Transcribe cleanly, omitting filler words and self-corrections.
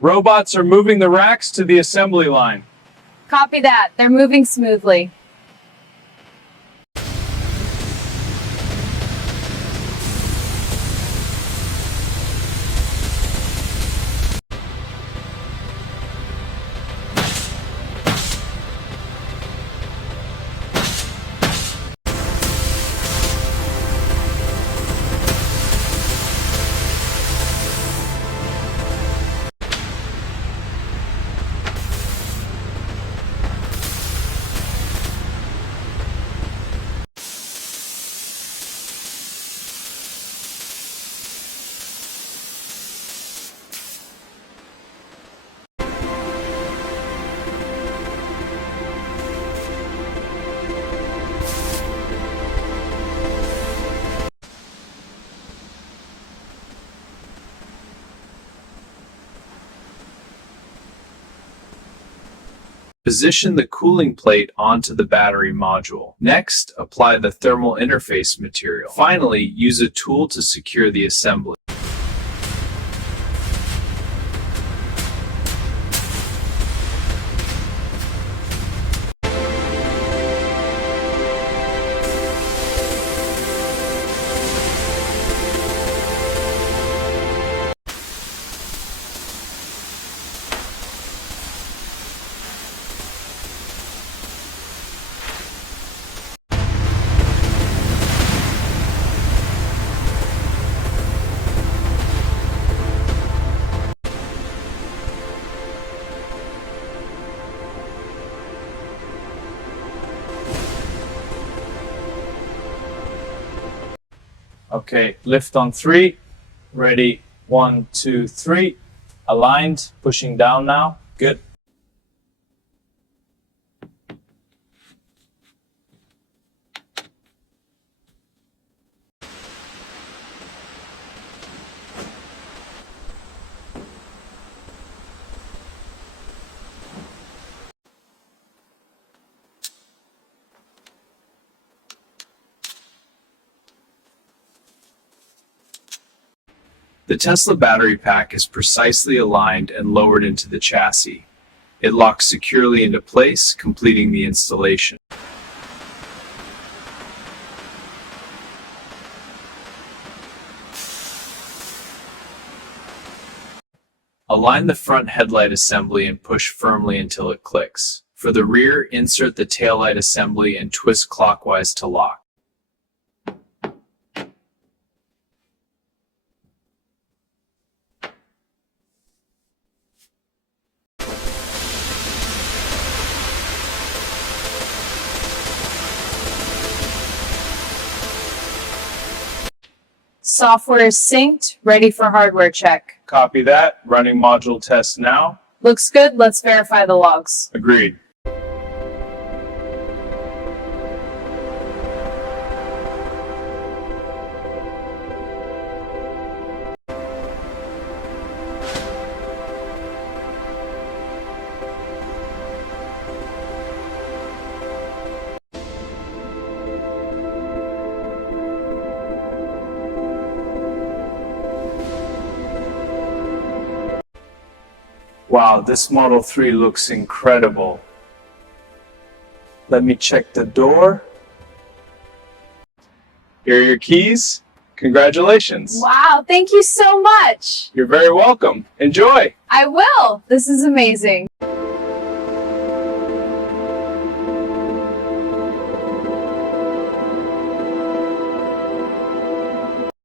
Robots are moving the racks to the assembly line. Copy that. They're moving smoothly. Position the cooling plate onto the battery module. Next, apply the thermal interface material. Finally, use a tool to secure the assembly. Okay, lift on 3. Ready, 1, 2, 3. Aligned, pushing down now. Good. The Tesla battery pack is precisely aligned and lowered into the chassis. It locks securely into place, completing the installation. Align the front headlight assembly and push firmly until it clicks. For the rear, insert the taillight assembly and twist clockwise to lock. Software is synced, ready for hardware check. Copy that. Running module test now. Looks good. Let's verify the logs. Agreed. Wow, this Model 3 looks incredible. Let me check the door. Here are your keys. Congratulations. Wow, thank you so much. You're very welcome. Enjoy. I will. This is amazing.